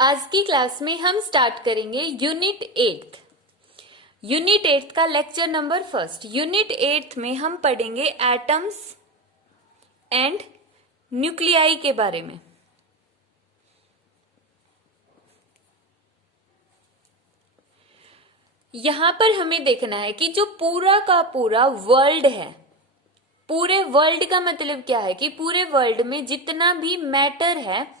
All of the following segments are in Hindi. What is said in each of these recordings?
आज की क्लास में हम स्टार्ट करेंगे यूनिट 8 का लेक्चर नंबर फर्स्ट। यूनिट 8 में हम पढ़ेंगे एटम्स एंड न्यूक्लियाई के बारे में। यहां पर हमें देखना है कि जो पूरा का पूरा वर्ल्ड है, पूरे वर्ल्ड का मतलब क्या है कि पूरे वर्ल्ड में जितना भी मैटर है,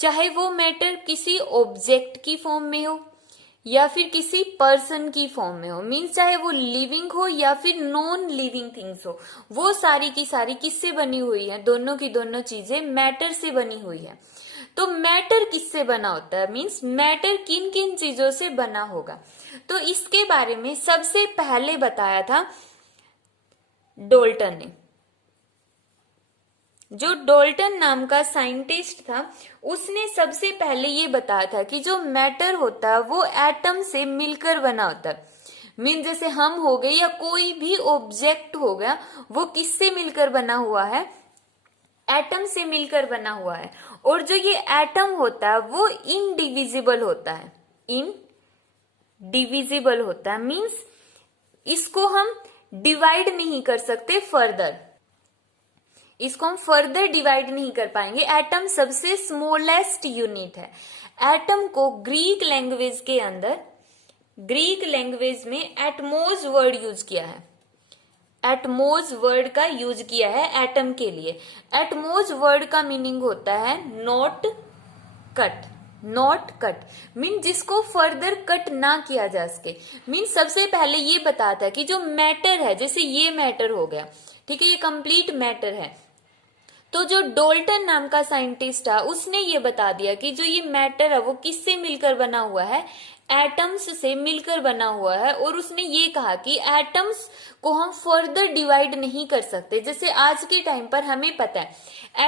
चाहे वो मैटर किसी ऑब्जेक्ट की फॉर्म में हो या फिर किसी पर्सन की फॉर्म में हो, मीन्स चाहे वो लिविंग हो या फिर नॉन लिविंग थिंग्स हो, वो सारी की सारी किससे बनी हुई है? दोनों की दोनों चीजें मैटर से बनी हुई है। तो मैटर किससे बना होता है, मीन्स मैटर किन किन चीजों से बना होगा, तो इसके बारे में सबसे पहले बताया था डाल्टन ने। जो डाल्टन नाम का साइंटिस्ट था, उसने सबसे पहले ये बताया था कि जो मैटर होता है वो एटम से मिलकर बना होता है। मीन जैसे हम हो गए या कोई भी ऑब्जेक्ट हो गया, वो किससे मिलकर बना हुआ है? एटम से मिलकर बना हुआ है। और जो ये एटम होता है वो इनडिविजिबल होता है, इनडिविजिबल होता है, मीन्स इसको हम डिवाइड नहीं कर सकते फर्दर, इसको हम फर्दर डिवाइड नहीं कर पाएंगे। एटम सबसे स्मॉलेस्ट यूनिट है। एटम को ग्रीक लैंग्वेज के अंदर, ग्रीक लैंग्वेज में एटमोस वर्ड यूज किया है, एटमोस वर्ड का यूज किया है एटम के लिए। एटमोस वर्ड का मीनिंग होता है not cut, not cut mean जिसको फर्दर कट ना किया जा सके। मीन सबसे पहले ये बताता है कि जो मैटर है, जैसे ये मैटर हो गया, ठीक है, ये कंप्लीट मैटर है। तो जो डाल्टन नाम का साइंटिस्ट है, उसने ये बता दिया कि जो ये मैटर है वो किससे मिलकर बना हुआ है? एटम्स से मिलकर बना हुआ है। और उसने ये कहा कि एटम्स को हम फर्दर डिवाइड नहीं कर सकते। जैसे आज के टाइम पर हमें पता है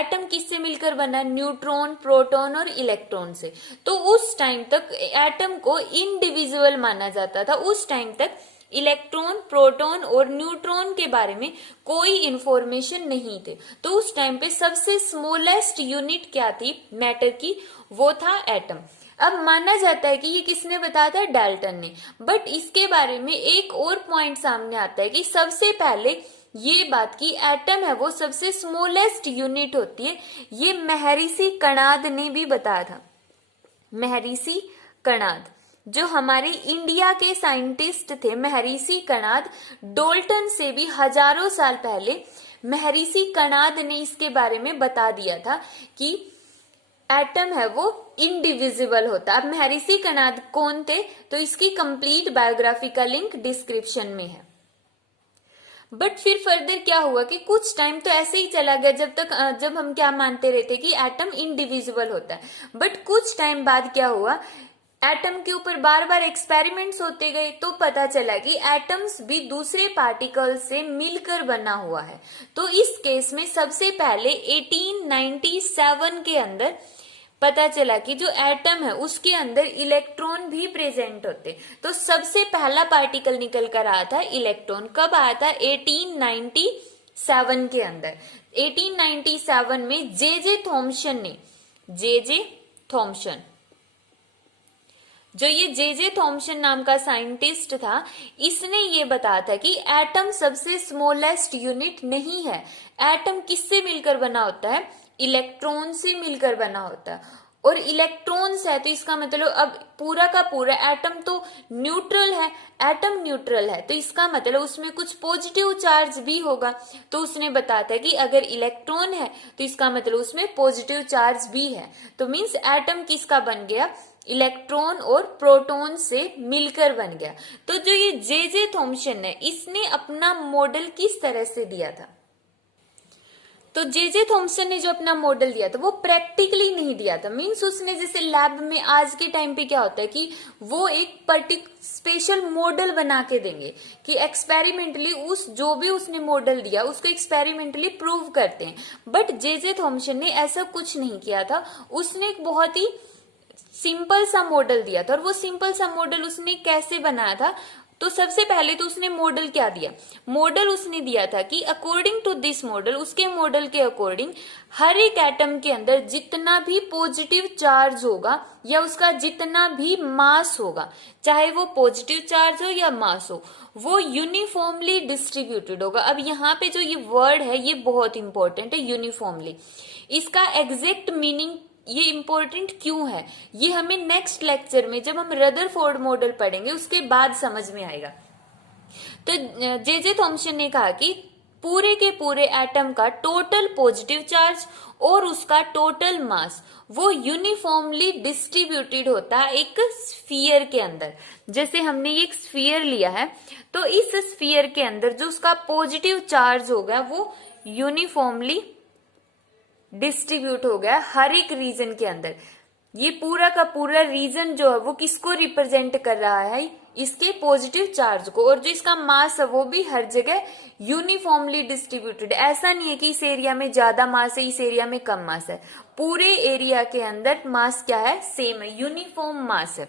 एटम किससे मिलकर बना है? न्यूट्रॉन, प्रोटॉन और इलेक्ट्रॉन से। तो उस टाइम तक एटम को इनडिविजिबल माना जाता था। उस टाइम तक इलेक्ट्रॉन, प्रोटॉन और न्यूट्रॉन के बारे में कोई इंफॉर्मेशन नहीं थे। तो उस टाइम पे सबसे स्मॉलेस्ट यूनिट क्या थी मैटर की? वो था एटम। अब माना जाता है कि ये किसने बताया था? डाल्टन ने। बट इसके बारे में एक और पॉइंट सामने आता है कि सबसे पहले ये बात की एटम है वो सबसे स्मॉलेस्ट यूनिट होती है, ये महर्षि कणाद ने भी बताया था। महर्षि कणाद जो हमारे इंडिया के साइंटिस्ट थे, महर्षि कणाद, डाल्टन से भी हजारों साल पहले महर्षि कणाद ने इसके बारे में बता दिया था कि एटम है वो इनडिविजिबल होता है। अब महर्षि कणाद कौन थे? तो इसकी कंप्लीट बायोग्राफी का लिंक डिस्क्रिप्शन में है। बट फिर फर्दर क्या हुआ कि कुछ टाइम तो ऐसे ही चला गया जब हम क्या मानते रहते कि एटम इनडिविजिबल होता है। बट कुछ टाइम बाद क्या हुआ, एटम के ऊपर बार बार एक्सपेरिमेंट्स होते गए, तो पता चला कि एटम्स भी दूसरे पार्टिकल से मिलकर बना हुआ है। तो इस केस में सबसे पहले 1897 के अंदर पता चला कि जो एटम है उसके अंदर इलेक्ट्रॉन भी प्रेजेंट होते। तो सबसे पहला पार्टिकल निकल कर आया था इलेक्ट्रॉन। कब आया था? 1897 के अंदर। 1897 में जे थॉम्सन ने, जे थॉम्सन, जो ये जे थॉम्सन नाम का साइंटिस्ट था, इसने ये बताया था कि एटम सबसे स्मॉलेस्ट यूनिट नहीं है। एटम किससे मिलकर बना होता है? इलेक्ट्रॉन से मिलकर बना होता है। और इलेक्ट्रॉन्स है तो इसका मतलब अब पूरा का पूरा एटम तो न्यूट्रल है, एटम न्यूट्रल है, तो इसका मतलब उसमें कुछ पॉजिटिव चार्ज भी होगा। तो उसने बताया था कि अगर इलेक्ट्रॉन है तो इसका मतलब उसमें पॉजिटिव चार्ज भी है। तो मीन्स एटम किसका बन गया? इलेक्ट्रॉन और प्रोटॉन से मिलकर बन गया। तो जो ये जे थॉम्सन है, इसने अपना मॉडल किस तरह से दिया था? तो जे थॉम्सन ने जो अपना मॉडल दिया था वो प्रैक्टिकली नहीं दिया था। मीन्स उसने जैसे लैब में आज के टाइम पे क्या होता है कि वो एक स्पेशल मॉडल बना के देंगे कि एक्सपेरिमेंटली उस जो भी उसने मॉडल दिया उसको एक्सपेरिमेंटली प्रूव करते हैं। बट जे थॉम्सन ने ऐसा कुछ नहीं किया था। उसने एक बहुत ही सिंपल सा मॉडल दिया था। और वो सिंपल सा मॉडल उसने कैसे बनाया था? तो सबसे पहले तो उसने मॉडल क्या दिया, मॉडल उसने दिया था कि अकॉर्डिंग टू दिस मॉडल, उसके मॉडल के अकॉर्डिंग हर एक एटम के अंदर जितना भी पॉजिटिव चार्ज होगा या उसका जितना भी मास होगा, चाहे वो पॉजिटिव चार्ज हो या मास हो, वो यूनिफॉर्मली डिस्ट्रीब्यूटेड होगा। अब यहाँ पे जो ये वर्ड है ये बहुत इंपॉर्टेंट है, यूनिफॉर्मली। इसका एग्जैक्ट मीनिंग ये इंपॉर्टेंट क्यों है, ये हमें नेक्स्ट लेक्चर में जब हम रदरफोर्ड मॉडल पढ़ेंगे उसके बाद समझ में आएगा। तो जे थॉम्सन ने कहा कि पूरे के पूरे एटम का टोटल पॉजिटिव चार्ज और उसका टोटल मास वो यूनिफॉर्मली डिस्ट्रीब्यूटेड होता है एक स्फीयर के अंदर। जैसे हमने ये एक स्फीयर लिया है, तो इस स्फीयर के अंदर जो उसका पॉजिटिव चार्ज होगा वो यूनिफॉर्मली डिस्ट्रीब्यूट हो गया हर एक रीजन के अंदर। ये पूरा का पूरा रीजन जो है वो किसको रिप्रेजेंट कर रहा है, इसके पॉजिटिव चार्ज को, और जो इसका मास है वो भी हर जगह यूनिफॉर्मली डिस्ट्रीब्यूटेड। ऐसा नहीं है कि इस एरिया में ज्यादा मास है, इस एरिया में कम मास है, पूरे एरिया के अंदर मास क्या है, सेम है, यूनिफॉर्म मास है।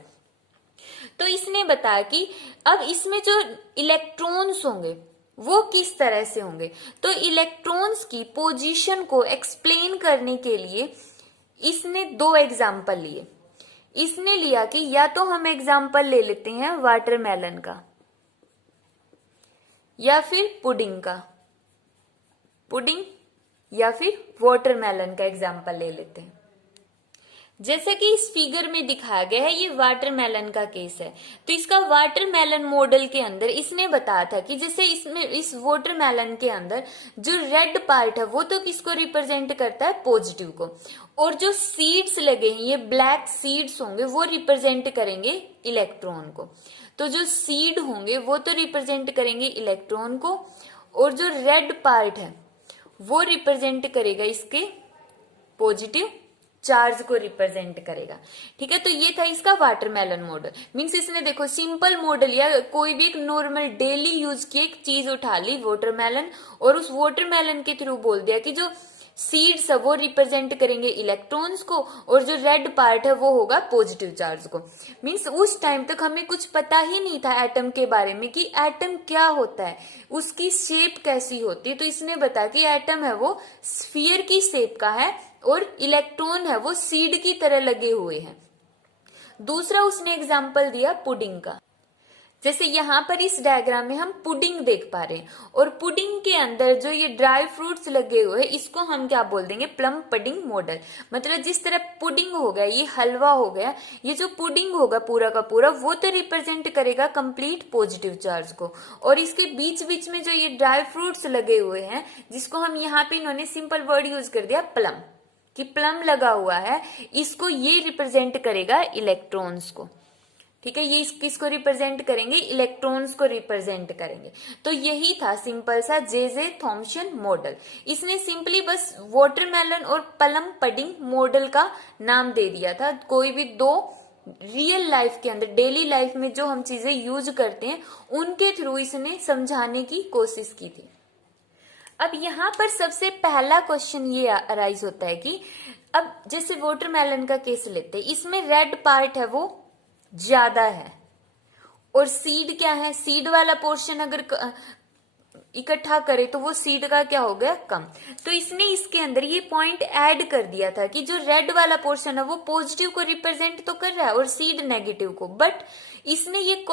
तो इसने बताया कि अब इसमें जो इलेक्ट्रॉन्स होंगे वो किस तरह से होंगे। तो इलेक्ट्रॉन्स की पोजीशन को एक्सप्लेन करने के लिए इसने दो एग्जाम्पल लिए। इसने लिया कि या तो हम एग्जाम्पल ले लेते हैं वाटरमेलन का या फिर पुडिंग का, पुडिंग या फिर वाटरमेलन का एग्जाम्पल ले लेते हैं। जैसे कि इस फिगर में दिखाया गया है, ये वाटरमेलन का केस है। तो इसका वाटरमेलन मॉडल के अंदर इसने बताया था कि जैसे इसमें इस वाटरमेलन के अंदर जो रेड पार्ट है वो तो किसको रिप्रेजेंट करता है, पॉजिटिव को, और जो सीड्स लगे हैं ये ब्लैक सीड्स होंगे वो रिप्रेजेंट करेंगे इलेक्ट्रॉन को। तो जो सीड होंगे वो तो रिप्रेजेंट करेंगे इलेक्ट्रॉन को, और जो रेड पार्ट है वो रिप्रेजेंट करेगा इसके पॉजिटिव चार्ज को रिप्रेजेंट करेगा। ठीक है, तो ये था इसका वाटरमेलन मॉडल। मींस इसने देखो सिंपल मॉडल या कोई भी एक नॉर्मल डेली यूज की एक चीज उठा ली वाटरमेलन, और उस वाटरमेलन के थ्रू बोल दिया कि जो सीड्स है वो रिप्रेजेंट करेंगे इलेक्ट्रॉन्स को, और जो रेड पार्ट है वो होगा पॉजिटिव चार्ज को। मींस उस टाइम तक हमें कुछ पता ही नहीं था एटम के बारे में कि एटम क्या होता है, उसकी शेप कैसी होती है। तो इसने बताया कि एटम है वो स्फीयर की शेप का है और इलेक्ट्रॉन है वो सीड की तरह लगे हुए हैं। दूसरा उसने एग्जाम्पल दिया पुडिंग का। जैसे यहाँ पर इस डायग्राम में हम पुडिंग देख पा रहे हैं, और पुडिंग के अंदर जो ये ड्राई फ्रूट्स लगे हुए हैं इसको हम क्या बोल देंगे, प्लम पुडिंग मॉडल। मतलब जिस तरह पुडिंग हो गया, ये हलवा हो गया, ये जो पुडिंग होगा पूरा का पूरा वो तो रिप्रेजेंट करेगा कंप्लीट पॉजिटिव चार्ज को, और इसके बीच बीच में जो ये ड्राई फ्रूट्स लगे हुए हैं जिसको हम यहाँ पे इन्होंने सिंपल वर्ड यूज कर दिया प्लम, कि प्लम लगा हुआ है, इसको ये रिप्रेजेंट करेगा इलेक्ट्रॉन्स को। ठीक है, ये किसको रिप्रेजेंट करेंगे, इलेक्ट्रॉन्स को रिप्रेजेंट करेंगे। तो यही था सिंपल सा जे थॉम्सन मॉडल। इसने सिंपली बस वाटरमेलन और प्लम पुडिंग मॉडल का नाम दे दिया था। कोई भी दो रियल लाइफ के अंदर, डेली लाइफ में जो हम चीजें यूज करते हैं उनके थ्रू इसने समझाने की कोशिश की थी। अब यहाँ पर सबसे पहला क्वेश्चन ये अराइज होता है कि अब जैसे वाटरमेलन का केस लेते हैं, इसमें रेड पार्ट है वो ज्यादा है और सीड क्या है, सीड वाला पोर्शन अगर इकट्ठा करे तो वो सीड का क्या हो गया, कम। तो इसने इसके अंदर ये पॉइंट ऐड कर दिया था कि जो रेड वाला पोर्शन है वो पॉजिटिव को रिप्रेजेंट तो कर रहा है और सीड नेगेटिव को, बट इसने ये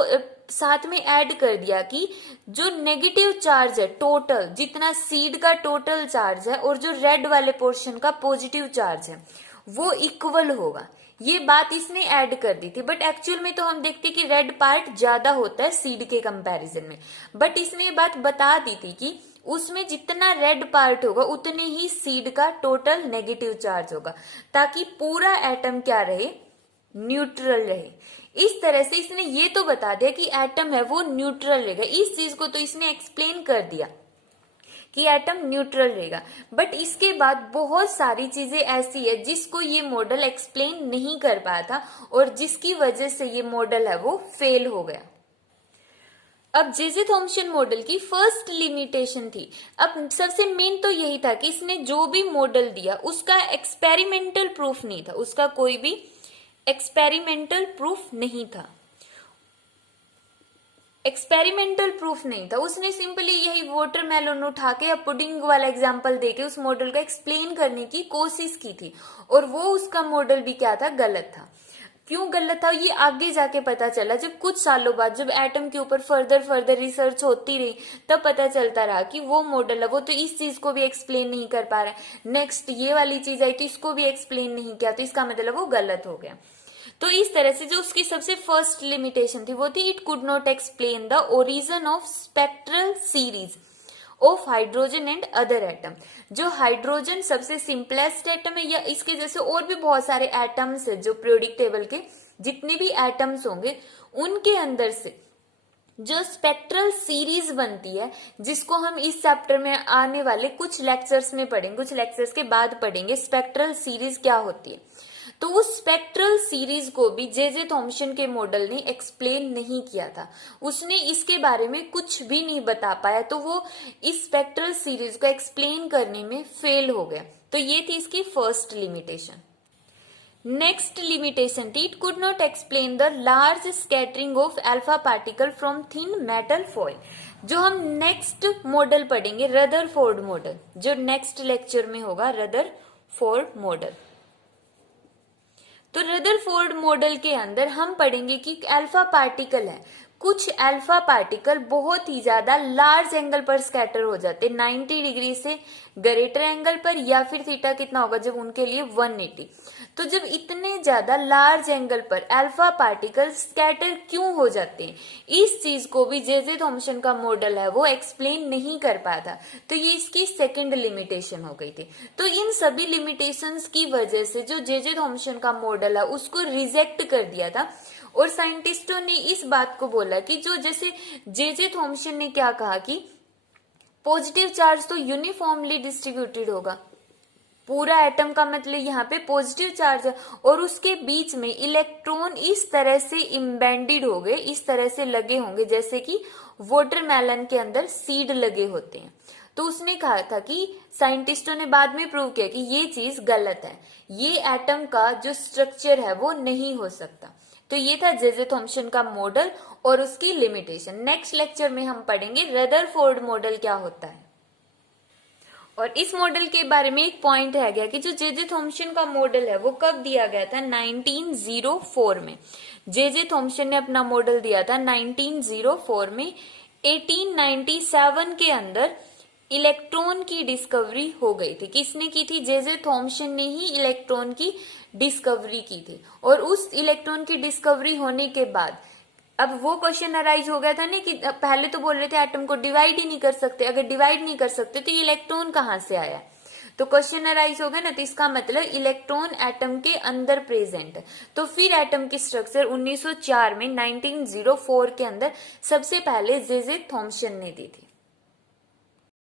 साथ में ऐड कर दिया कि जो नेगेटिव चार्ज है टोटल, जितना सीड का टोटल चार्ज है और जो रेड वाले पोर्शन का पॉजिटिव चार्ज है वो इक्वल होगा। ये बात इसने ऐड कर दी थी, बट एक्चुअल में तो हम देखते कि रेड पार्ट ज्यादा होता है सीड के कंपैरिजन में, बट इसने ये बात बता दी थी कि उसमें जितना रेड पार्ट होगा उतने ही सीड का टोटल नेगेटिव चार्ज होगा, ताकि पूरा एटम क्या रहे, न्यूट्रल रहे। इस तरह से इसने ये तो बता दिया कि एटम है वो न्यूट्रल रहेगा। इस चीज को तो इसने एक्सप्लेन कर दिया कि एटम न्यूट्रल रहेगा, बट इसके बाद बहुत सारी चीजें ऐसी है जिसको ये मॉडल एक्सप्लेन नहीं कर पाया था और जिसकी वजह से ये मॉडल है वो फेल हो गया। अब जे थॉम्सन मॉडल की फर्स्ट लिमिटेशन थी, अब सबसे मेन तो यही था कि इसने जो भी मॉडल दिया उसका एक्सपेरिमेंटल प्रूफ नहीं था, उसका कोई भी एक्सपेरिमेंटल प्रूफ नहीं था। एक्सपेरिमेंटल प्रूफ नहीं था, उसने सिंपली यही वाटरमेलन उठा के या पुडिंग वाला एग्जांपल देके उस मॉडल का एक्सप्लेन करने की कोशिश की थी, और वो उसका मॉडल भी क्या था, गलत था। क्यों गलत था ये आगे जाके पता चला, जब कुछ सालों बाद जब एटम के ऊपर फर्दर रिसर्च होती रही तब पता चलता रहा कि वो मॉडल है वो तो इस चीज को भी एक्सप्लेन नहीं कर पा रहा है। नेक्स्ट ये वाली चीज आई तो इसको भी एक्सप्लेन नहीं किया, तो इसका मतलब वो गलत हो गया। तो इस तरह से जो उसकी सबसे फर्स्ट लिमिटेशन थी वो थी it could not explain the origin of spectral series of hydrogen and other atom. जो हाइड्रोजन सबसे सिंपलेस्ट एटम है, या इसके जैसे और भी बहुत सारे एटम्स है जो पीरियोडिक टेबल के जितने भी एटम्स होंगे उनके अंदर से जो स्पेक्ट्रल सीरीज बनती है, जिसको हम इस चैप्टर में आने वाले कुछ लेक्चर्स में पढ़ेंगे, कुछ लेक्चर्स के बाद पढ़ेंगे स्पेक्ट्रल सीरीज क्या होती है। तो उस स्पेक्ट्रल सीरीज को भी जे थॉम्सन के मॉडल ने एक्सप्लेन नहीं किया था, उसने इसके बारे में कुछ भी नहीं बता पाया, तो वो इस स्पेक्ट्रल सीरीज को एक्सप्लेन करने में फेल हो गया। तो ये थी इसकी फर्स्ट लिमिटेशन। नेक्स्ट लिमिटेशन थी it could not explain the large scattering of alpha particle from thin metal foil. जो हम नेक्स्ट मॉडल पढ़ेंगे रदरफोर्ड मॉडल, जो नेक्स्ट लेक्चर में होगा रदरफोर्ड मॉडल। तो रदरफोर्ड मॉडल के अंदर हम पढ़ेंगे कि अल्फा पार्टिकल है, कुछ अल्फा पार्टिकल बहुत ही ज्यादा लार्ज एंगल पर स्कैटर हो जाते, 90 डिग्री से ग्रेटर एंगल पर, या फिर थीटा कितना होगा जब उनके लिए 180। तो जब इतने ज्यादा लार्ज एंगल पर अल्फा पार्टिकल स्कैटर क्यों हो जाते हैं, इस चीज को भी जे थॉम्सन का मॉडल है वो एक्सप्लेन नहीं कर पाता, तो ये इसकी सेकंड लिमिटेशन हो गई थी। तो इन सभी लिमिटेशंस की वजह से जो जे थॉम्सन का मॉडल है उसको रिजेक्ट कर दिया था, और साइंटिस्टों ने इस बात को बोला कि जो जैसे जे थॉम्सन ने क्या कहा कि पॉजिटिव चार्ज तो यूनिफॉर्मली डिस्ट्रीब्यूटेड होगा, पूरा एटम का मतलब यहाँ पे पॉजिटिव चार्ज है, और उसके बीच में इलेक्ट्रॉन इस तरह से इम्बेंडेड हो गए, इस तरह से लगे होंगे जैसे कि वाटरमेलन के अंदर सीड लगे होते हैं। तो उसने कहा था कि साइंटिस्टों ने बाद में प्रूव किया कि ये चीज गलत है, ये एटम का जो स्ट्रक्चर है वो नहीं हो सकता। तो ये था जे थॉम्सन का मॉडल और उसकी लिमिटेशन। नेक्स्ट लेक्चर में हम पढ़ेंगे रदरफोर्ड मॉडल क्या होता है। और इस मॉडल के बारे में एक पॉइंट है गया कि जो जे थॉम्सन का मॉडल है वो कब दिया गया था, 1904 में। जे थॉम्सन ने अपना मॉडल दिया था 1904 में। 1897 के अंदर इलेक्ट्रॉन की डिस्कवरी हो गई थी। किसने की थी? जे थॉम्सन ने ही इलेक्ट्रॉन की डिस्कवरी की थी। और उस इलेक्ट्रॉन की डिस्कवरी होने के बाद अब वो क्वेश्चन अराइज हो गया था ना कि पहले तो बोल रहे थे एटम को डिवाइड ही नहीं कर सकते, अगर डिवाइड नहीं कर सकते तो ये इलेक्ट्रॉन कहाँ से आया? तो क्वेश्चन अराइज हो गया ना, तो इसका मतलब इलेक्ट्रॉन एटम के अंदर प्रेजेंट है। तो फिर एटम की स्ट्रक्चर 1904 में 1904 के अंदर सबसे पहले जे थॉम्सन ने दी थी।